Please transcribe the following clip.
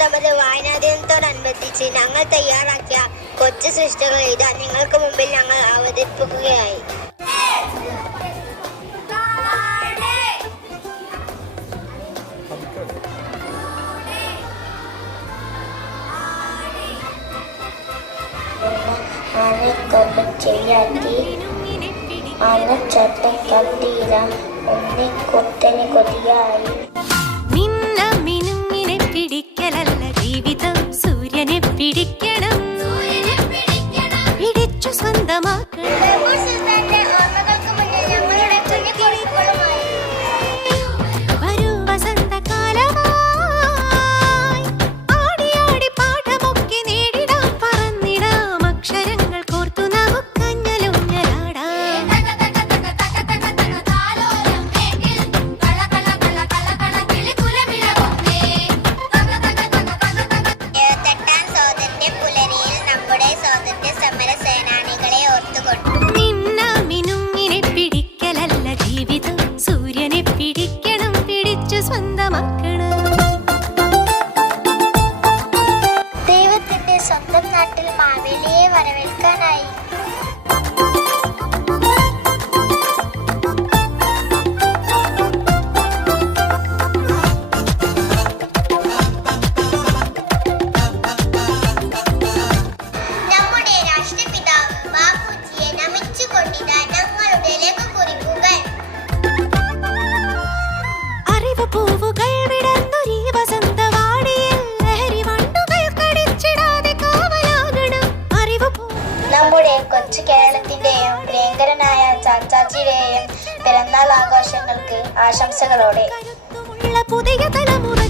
2019 വായനാ ദിനത്തോടനുബന്ധിച്ച് ഞങ്ങൾ തയ്യാറാക്കിയ കൊച്ചു സൃഷ്ടികൾ എഴുതാൻ നിങ്ങൾക്ക് മുമ്പിൽ ഞങ്ങൾ അവതരിപ്പിക്കുകയായി. ആനക്കൊമ്പച്ചെവിയാറ്റി ആനച്ചട്ടം കണ്ടീര ഉണ്ണിക്കൊത്തന് കൊതിയായി. മിന്നുങ്ങിനെ പിടിക്കലല്ല ജീവിതം, സൂര്യനെ പിടിക്കണം, പിടിച്ചു സ്വന്തമാക്കണം. വരൂ വസന്തകാലമായി, ആടി ആടി പാഠമൊക്കെ നേടിടാം, പറന്നിടാം, അക്ഷരങ്ങൾ കോർത്തു നമുക്കഞ്ഞലുഞ്ഞലാടാം. മിന്നുങ്ങിനെ പിടിക്കലല്ല ജീവിതം, സൂര്യനെ പിടിക്കണം, പിടിച്ചു സ്വന്തമാക്കണം. ദൈവത്തിന്റെ സ്വന്തം നാട്ടിൽ മാവേലിയെ വരവേൽക്കാനായി നമ്മുടെ രാഷ്ട്രപിതാവ് ബാപ്പുജിയെ നമിച്ചുകൊണ്ടിതാ ഞങ്ങളുടെ ലഘുകുറിപ്പുകൾ. അറിവ് പൂവുകൾ വിടർന്നൊരീ വസന്തവാടിയിൽ ലഹരി വണ്ടുകൾ കടിച്ചിടാതെ കാവലാകണം. അറിവ് നമ്മുടെ കൊച്ചു കേരളത്തിന്റെയും പ്രിയങ്കരനായ ചാച്ചാജിയുടെയും പിറന്നാൾ ആഘോഷങ്ങൾക്ക് ആശംസകളോടെ കരുത്തുമുള്ള പുതിയ തലമുറ